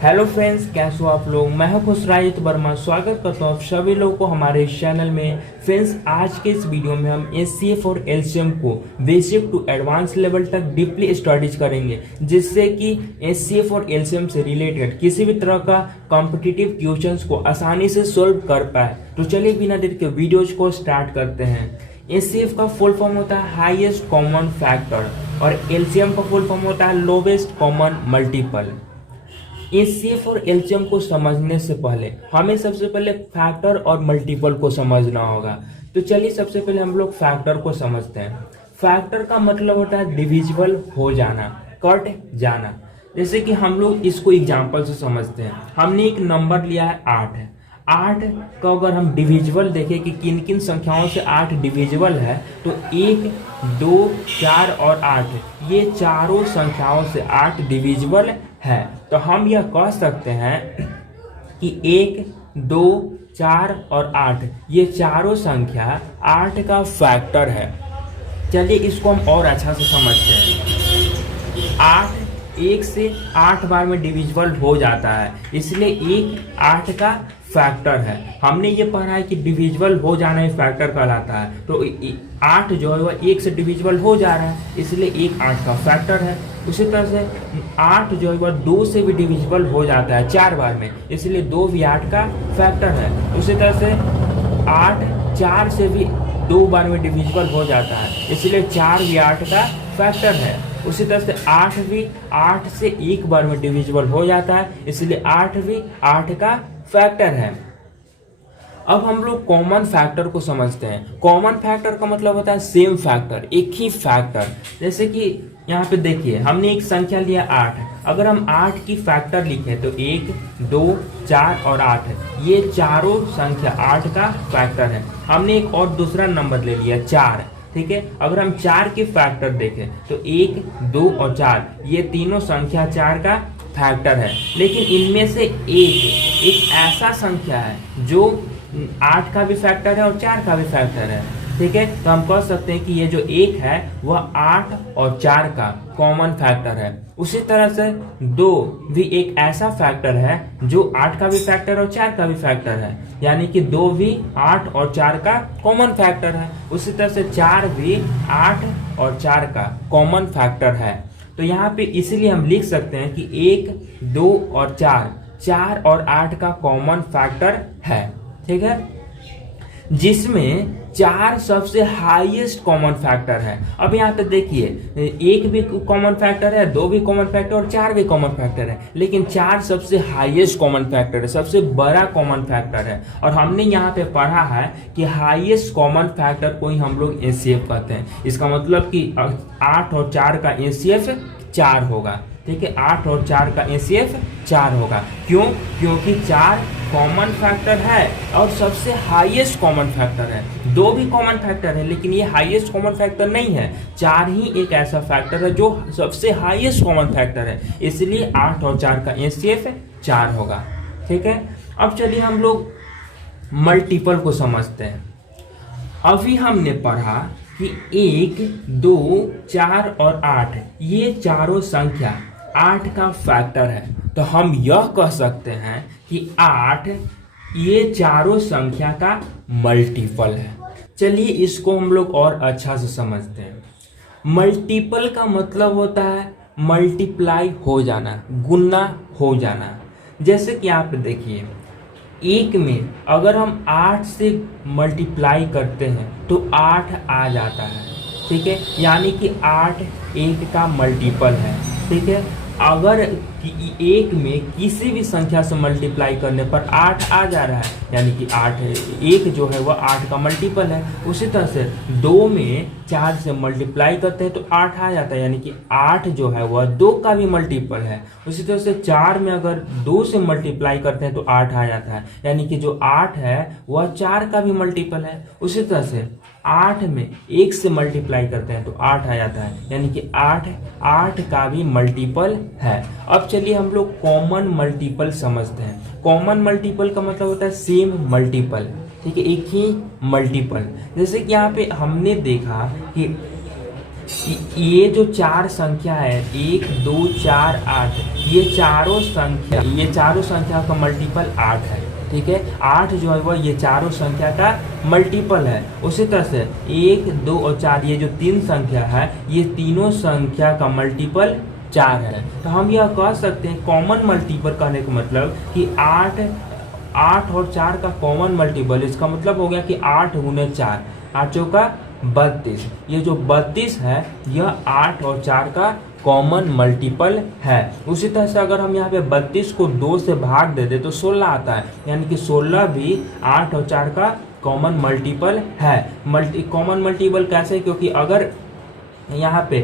Hello friends, कैसे हो आप लोग। मैं हूं खुशराजित वर्मा। स्वागत करता हूं आप सभी लोगों को हमारे इस चैनल में। फ्रेंड्स, आज के इस वीडियो में हम एचसीएफ और एलसीएम को बेसिक टू एडवांस लेवल तक डीपली स्टडीज करेंगे, जिससे कि एचसीएफ और एलसीएम से रिलेटेड किसी भी तरह का कॉम्पिटिटिव क्वेश्चंस को आसानी से सोल्व कर पाए। तो चलिए बिना देर के वीडियोज को स्टार्ट करते हैं। एचसीएफ का फुल फॉर्म होता है हाईएस्ट कॉमन फैक्टर और एलसीएम का फुल फॉर्म होता है लोवेस्ट कॉमन मल्टीपल। एचसीएफ और एलसीएम को समझने से पहले हमें सबसे पहले फैक्टर और मल्टीपल को समझना होगा। तो चलिए सबसे पहले हम लोग फैक्टर को समझते हैं। फैक्टर का मतलब होता है डिविजिबल हो जाना, कट जाना। जैसे कि हम लोग इसको एग्जांपल से समझते हैं। हमने एक नंबर लिया है 8। 8 का अगर हम डिविजिबल देखें कि किन किन संख्याओं से 8 डिविजिबल है, तो 1, 2, 4 और 8 ये चारों संख्याओं से 8 डिविजिबल है। तो हम यह कह सकते हैं कि 1, 2, 4 और 8 ये चारों संख्या 8 का फैक्टर है। चलिए इसको हम और अच्छा से समझते हैं। 8 1 से 8 बार में डिविजिबल हो जाता है, इसलिए 1 8 का फैक्टर है। हमने ये पढ़ा है कि डिविजिबल हो जाना ही फैक्टर कहलाता है। तो 8 जो है वह 1 से डिविजिबल हो जा रहा है, इसलिए 1 8 का फैक्टर है। उसी तरह से 8 जो है वह 2 से भी डिविजिबल हो जाता है 4 बार में, इसलिए 2 भी 8 का फैक्टर है। उसी तरह से 8 4 से भी 2 बार में डिविजिबल हो जाता है, इसलिए 4 भी 8 का फैक्टर है। उसी तरह से 8 भी 8 से 1 बार में डिविजिबल हो जाता है, इसलिए 8 भी 8 का फैक्टर है। अब हम लोग कॉमन फैक्टर को समझते हैं। कॉमन फैक्टर का मतलब होता है सेम फैक्टर, एक ही फैक्टर। जैसे कि यहाँ पे देखिए, हमने एक संख्या लिया 8। अगर हम 8 की फैक्टर लिखें तो 1, 2, 4 और 8 ये चारों संख्या 8 का फैक्टर है। हमने एक और दूसरा नंबर ले लिया 4, ठीक है। अगर हम 4 की फैक्टर देखें तो 1, 2 और 4 ये तीनों संख्या 4 का फैक्टर है। लेकिन इनमें से एक ऐसा संख्या है जो 8 का भी फैक्टर है और 4 का भी फैक्टर है, ठीक है। तो हम कह सकते हैं कि ये जो 1 है वह 8 और 4 का कॉमन फैक्टर है। उसी तरह से 2 भी एक ऐसा फैक्टर है जो 8 का भी फैक्टर और 4 का भी फैक्टर है, यानी कि 2 भी 8 और 4 का कॉमन फैक्टर है। उसी तरह से 4 भी 8 और 4 का कॉमन फैक्टर है। तो यहाँ पे इसीलिए हम लिख सकते हैं कि 1, 2 और 4 और 8 का कॉमन फैक्टर है, ठीक है, जिसमें 4 सबसे हाईएस्ट कॉमन फैक्टर है। अब यहाँ पे देखिए, 1 भी कॉमन फैक्टर है, 2 भी कॉमन फैक्टर और 4 भी कॉमन फैक्टर है, लेकिन 4 सबसे हाईएस्ट कॉमन फैक्टर है, सबसे बड़ा कॉमन फैक्टर है। और हमने यहाँ पे पढ़ा है कि हाईएस्ट कॉमन फैक्टर को ही हम लोग एचसीएफ कहते हैं। इसका मतलब कि 8 और 4 का एचसीएफ 4 होगा, ठीक है। 8 और 4 का एचसीएफ 4 होगा। क्यों? क्योंकि 4 कॉमन फैक्टर है और सबसे हाईएस्ट कॉमन फैक्टर है। 2 भी कॉमन फैक्टर है, लेकिन ये हाईएस्ट कॉमन फैक्टर नहीं है। 4 ही एक ऐसा फैक्टर है जो सबसे हाईएस्ट कॉमन फैक्टर है, इसलिए 8 और 4 का एचसीएफ 4 होगा, ठीक है। अब चलिए हम लोग मल्टीपल को समझते हैं। अभी हमने पढ़ा कि 1, 2, 4 और 8 ये चारों संख्या 8 का फैक्टर है। तो हम यह कह सकते हैं कि 8 ये चारों संख्या का मल्टीपल है। चलिए इसको हम लोग और अच्छा से समझते हैं। मल्टीपल का मतलब होता है मल्टीप्लाई हो जाना, गुना हो जाना। जैसे कि आप देखिए, 1 में अगर हम 8 से मल्टीप्लाई करते हैं तो 8 आ जाता है, ठीक है, यानी कि 8 1 का मल्टीपल है, ठीक है। अगर 1 में किसी भी संख्या से मल्टीप्लाई करने पर 8 आ जा रहा है, यानी कि 1 जो है वह 8 का मल्टीपल है। उसी तरह से 2 में 4 से मल्टीप्लाई करते हैं तो 8 आ जाता है, यानी कि 8 जो है वह 2 का भी मल्टीपल है। उसी तरह से 4 में अगर 2 से मल्टीप्लाई करते हैं तो 8 आ जाता है, यानी कि जो 8 है वह 4 का भी मल्टीपल है। उसी तरह से 8 में 1 से मल्टीप्लाई करते हैं तो 8 आ जाता है, यानी कि 8 का भी मल्टीपल है। अब चलिए हम लोग कॉमन मल्टीपल समझते हैं। कॉमन मल्टीपल का मतलब होता है सेम मल्टीपल, ठीक है, एक ही मल्टीपल। जैसे कि यहाँ पे हमने देखा कि ये जो चार संख्या है 1 2 4 8, ये चारों संख्या का मल्टीपल 8 है। ठीक है, 8 जो है वह ये चारों संख्या का मल्टीपल है। उसी तरह से 1 2 और 4 ये जो तीन संख्या है ये तीनों संख्या का मल्टीपल 4 है। तो हम यह कह सकते हैं कॉमन मल्टीपल कहने का मतलब कि 8 और 4 का कॉमन मल्टीपल, इसका मतलब हो गया कि 8 गुने 4, 8 चौका 32। ये जो 32 है यह 8 और 4 का कॉमन मल्टीपल है। उसी तरह से अगर हम यहाँ पे 32 को 2 से भाग दे दे तो 16 आता है, यानी कि 16 भी 8 और 4 का कॉमन मल्टीपल है। कॉमन मल्टीपल कैसे? क्योंकि अगर यहाँ पे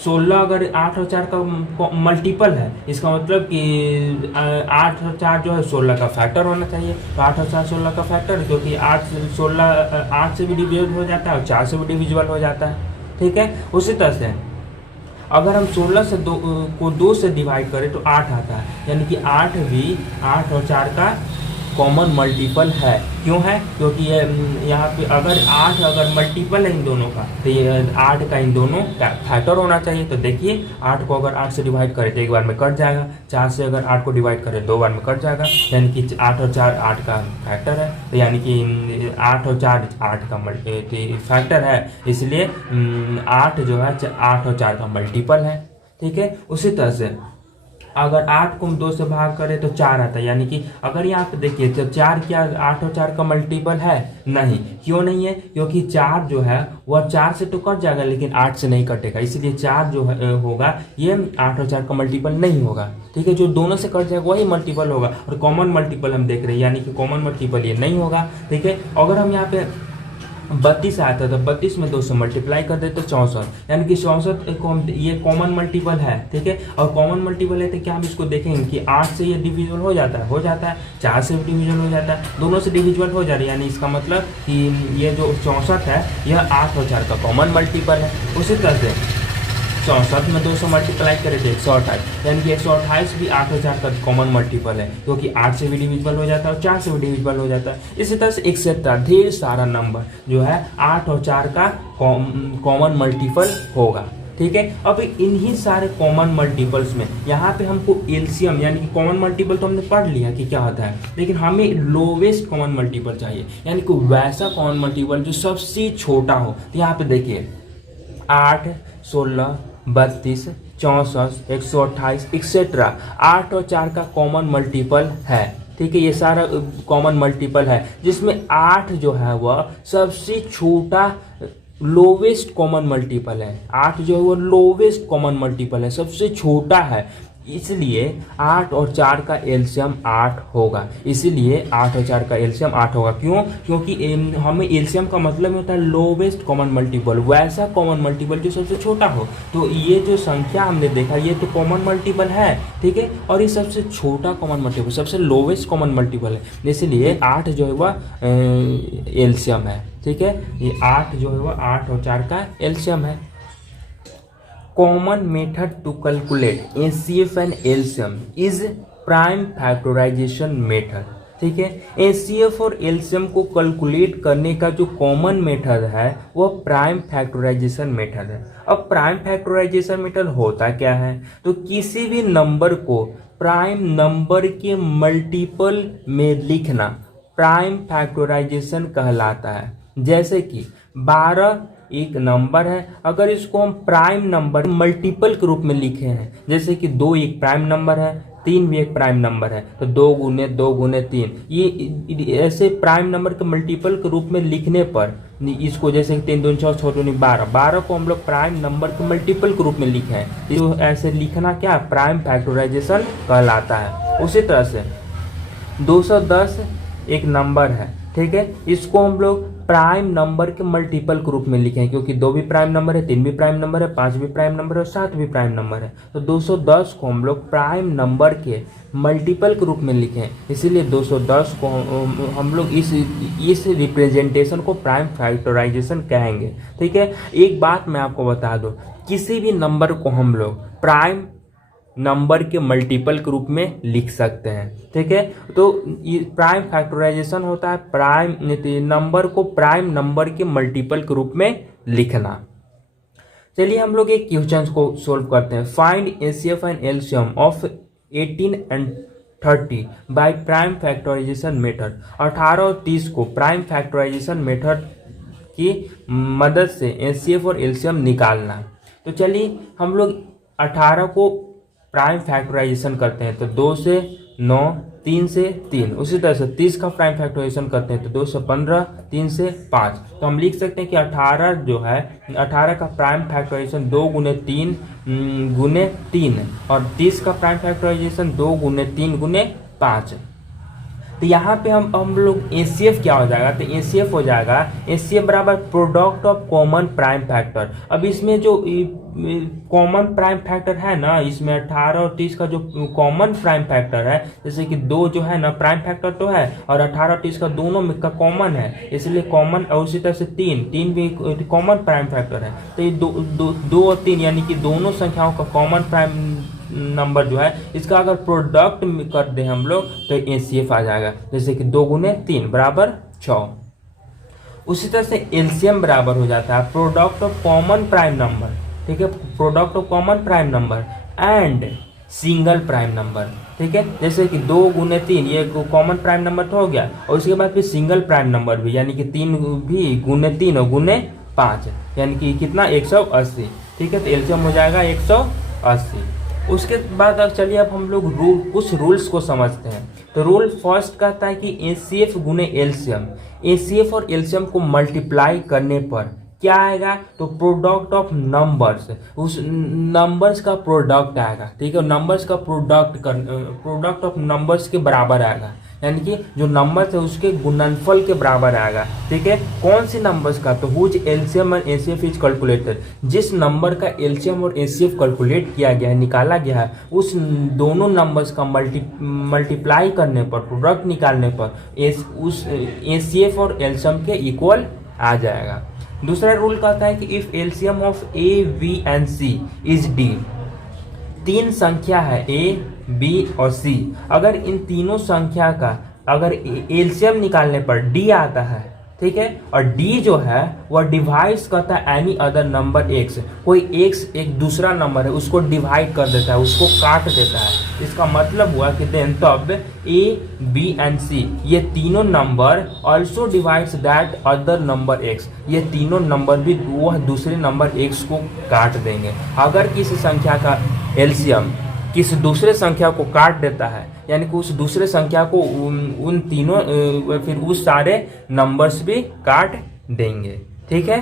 16 अगर 8 और 4 का मल्टीपल है, इसका मतलब कि 8 और 4 जो है 16 का फैक्टर होना चाहिए। तो 8 और 4 16 का फैक्टर है, क्योंकि 8 से भी डिविजिबल हो जाता है और 4 से भी डिविजिबल हो जाता है। ठीक है, उसी तरह से अगर हम 16 से 2 से डिवाइड करें तो 8 आता है, यानी कि 8 भी 8 और 4 का कॉमन मल्टीपल है। क्यों है? क्योंकि ये यहाँ पे अगर 8 अगर मल्टीपल है इन दोनों का तो ये 8 का इन दोनों का फैक्टर होना चाहिए। तो देखिए 8 को अगर 8 से डिवाइड करें तो एक बार में कट जाएगा, 4 से अगर 8 को डिवाइड करें 2 बार में कट जाएगा, यानी कि 8 और 4 8 का फैक्टर है। तो यानी कि 8 और 4 8 का फैक्टर है, इसलिए 8 जो है 8 और 4 का मल्टीपल है। ठीक है, उसी तरह से अगर 8 को हम 2 से भाग करें तो 4 आता है, यानी कि अगर यहाँ पे देखिए तो 4 क्या 8 और 4 का मल्टीपल है? नहीं। क्यों नहीं है? क्योंकि 4 जो है वह 4 से तो कट जाएगा लेकिन 8 से नहीं कटेगा, इसलिए 4 जो है होगा ये 8 और 4 का मल्टीपल नहीं होगा। ठीक है, जो दोनों से कट जाएगा वही मल्टीपल होगा। और कॉमन मल्टीपल हम देख रहे हैं, यानी कि कॉमन मल्टीपल ये नहीं होगा। ठीक है, अगर हम यहाँ पे 32 आता था, 32 में 2 से मल्टीप्लाई कर देते 64, यानी कि 64 को हम ये कॉमन मल्टीपल है। ठीक है, और कॉमन मल्टीपल है तो क्या हम इसको देखेंगे कि 8 से ये डिविजिबल हो जाता है, 4 से भी डिविजिबल हो जाता है, दोनों से डिविजिबल हो जा रही है, यानी इसका मतलब कि ये जो 64 है यह 8 और 4 का कॉमन मल्टीपल है। उसी तरह से 64 में 2 से मल्टीप्लाई करें तो 128, यानी कि 128 भी 8 और 4 का कॉमन मल्टीपल है, क्योंकि 8 से भी डिविजिबल हो जाता है और 4 से भी डिविजिबल हो जाता है। इसी तरह से एक्सेट्रा ढेर सारा नंबर जो है 8 और 4 का कॉमन मल्टीपल होगा। ठीक है, अब इन्हीं सारे कॉमन मल्टीपल्स में यहाँ पे हमको एलसीएम यानी कि कॉमन मल्टीपल तो हमने पढ़ लिया कि क्या होता है, लेकिन हमें लोवेस्ट कॉमन मल्टीपल चाहिए, यानी कि वैसा कॉमन मल्टीपल जो सबसे छोटा हो। तो यहाँ पे देखिए 8 16 32 64 128 एक्सेट्रा 8 और 4 का कॉमन मल्टीपल है। ठीक है, ये सारा कॉमन मल्टीपल है, जिसमें 8 जो है वह सबसे छोटा लोवेस्ट कॉमन मल्टीपल है। 8 जो है वो लोवेस्ट कॉमन मल्टीपल है, सबसे छोटा है, इसलिए 8 और 4 का एलसीएम 8 होगा। इसीलिए 8 और 4 का एलसीएम 8 होगा। क्यों? क्योंकि हमें एलसीएम का मतलब होता है लोवेस्ट कॉमन मल्टीपल, वैसा कॉमन मल्टीपल जो सबसे छोटा हो। तो ये जो संख्या हमने देखा ये तो कॉमन मल्टीपल है। ठीक है, और ये सबसे छोटा कॉमन मल्टीपल, सबसे लोवेस्ट कॉमन मल्टीपल है, इसलिए 8 जो है वह एलसीएम है। ठीक है, ये 8 जो है वह 8 और 4 का एलसीएम है। Common method to calculate HCF and LCM is prime factorization method। ठीक है, HCF और LCM को कैलकुलेट करने का जो कॉमन मेथड है वह प्राइम फैक्टराइजेशन मेथड है। अब प्राइम फैक्टराइजेशन मेथड होता क्या है? तो किसी भी नंबर को प्राइम नंबर के मल्टीपल में लिखना प्राइम फैक्टराइजेशन कहलाता है। जैसे कि 12 एक नंबर है, अगर इसको हम प्राइम नंबर मल्टीपल के रूप में लिखे हैं, जैसे कि 2 एक प्राइम नंबर है, 3 भी एक प्राइम नंबर है, तो 2 गुने 2 गुने 3, ये ऐसे प्राइम नंबर के मल्टीपल के रूप में लिखने पर इसको, जैसे कि 3 दूनी 6 6 दूनी 12, 12 को हम लोग प्राइम नंबर के मल्टीपल के रूप में लिखे हैं, तो ऐसे लिखना क्या प्राइम फैक्टराइजेशन कहलाता है। उसी तरह से 210 एक नंबर है, ठीक है, इसको हम लोग प्राइम नंबर के मल्टीपल के रूप में लिखें, क्योंकि 2 भी प्राइम नंबर है, 3 भी प्राइम नंबर है, 5 भी प्राइम नंबर है और 7 भी प्राइम नंबर है, तो 210 को हम लोग प्राइम नंबर के मल्टीपल के रूप में लिखें, इसीलिए 210 को हम लोग इस रिप्रेजेंटेशन को प्राइम फैक्टराइजेशन कहेंगे। ठीक है, एक बात मैं आपको बता दूं, किसी भी नंबर को हम लोग प्राइम नंबर के मल्टीपल के रूप में लिख सकते हैं। ठीक है, तो ये प्राइम फैक्टराइजेशन होता है प्राइम नंबर को प्राइम नंबर के मल्टीपल के रूप में लिखना। चलिए हम लोग एक क्वेश्चन को सोल्व करते हैं। Find HCF and LCM of 18 and 30 by prime factorisation method. 18 और 30 को प्राइम फैक्टराइजेशन मेथड की मदद से एचसीएफ और एलसीएम निकालना है। तो चलिए हम लोग 18 को प्राइम फैक्टराइजेशन करते हैं तो 2 से 9, 3 से 3। उसी तरह से 30 का प्राइम फैक्टराइजेशन करते हैं तो 2 से 15, 3 से 5। तो हम लिख सकते हैं कि 18 जो है 18 का प्राइम फैक्टराइजेशन 2 गुने 3 गुने 3 और 30 का प्राइम फैक्टराइजेशन 2 गुने 3 गुने 5। तो यहाँ पे हम लोग एचसीएफ क्या हो जाएगा, तो एचसीएफ हो जाएगा एचसीएफ बराबर product of common prime factor. अब इसमें जो कॉमन प्राइम फैक्टर है ना, इसमें 18 और 30 का जो कॉमन प्राइम फैक्टर है, जैसे कि 2 जो है ना प्राइम फैक्टर तो है और 18 और 30 का दोनों में का कॉमन है, इसलिए कॉमन। और उसी तरह से 3 भी कॉमन प्राइम फैक्टर है। तो ये 2 और 3 यानी कि दोनों संख्याओं का कॉमन प्राइम नंबर जो है इसका अगर प्रोडक्ट कर दें हम लोग तो एचसीएफ आ जाएगा। जैसे कि 2 गुने 3 बराबर 6। उसी तरह से एलसीएम बराबर हो जाता है product of common prime number, ठीक है, product of common prime number and single prime number, ठीक है। जैसे कि 2 गुने 3 ये कॉमन प्राइम नंबर तो हो गया और उसके बाद फिर सिंगल प्राइम नंबर भी, यानी कि 3 भी गुने 3 और गुने 5, यानी कि कितना 180, ठीक है। तो एलसीएम हो जाएगा 180। उसके बाद अब चलिए अब हम लोग कुछ रूल्स को समझते हैं। तो रूल फर्स्ट कहता है कि एचसीएफ गुने एलसीएम, एचसीएफ और एलसीएम को मल्टीप्लाई करने पर क्या आएगा, तो प्रोडक्ट ऑफ नंबर्स, उस नंबर्स का प्रोडक्ट आएगा, ठीक है। नंबर्स का प्रोडक्ट ऑफ नंबर्स के बराबर आएगा, यानी कि जो नंबर्स है उसके गुणनफल के बराबर आएगा, ठीक है। कौन सी नंबर्स का, तो whose LCM and HCF is calculated, जिस नंबर का एलसीएम और एचसीएफ कैलकुलेट किया गया है, निकाला गया है, उस दोनों नंबर्स का मल्टीप्लाई करने पर, प्रोडक्ट निकालने पर उस एचसीएफ और एलसीएम के इक्वल आ जाएगा। दूसरा रूल कहता है कि if LCM of A B and C is D, 3 संख्या है ए बी और सी, अगर इन तीनों संख्या का अगर एलसीएम निकालने पर डी आता है, ठीक है, और डी जो है वह डिवाइड्स करता है एनी अदर नंबर एक्स, कोई एक्स एक दूसरा नंबर है उसको डिवाइड कर देता है, उसको काट देता है। इसका मतलब हुआ कि देन तब ए बी एंड सी ये तीनों number also divides that other number x, ये तीनों नंबर भी वह दूसरे नंबर एक्स को काट देंगे। अगर किसी संख्या का एलसीएम किसी दूसरे संख्या को काट देता है, यानी कि उस दूसरे संख्या को उन तीनों फिर उस सारे नंबर्स भी काट देंगे, ठीक है।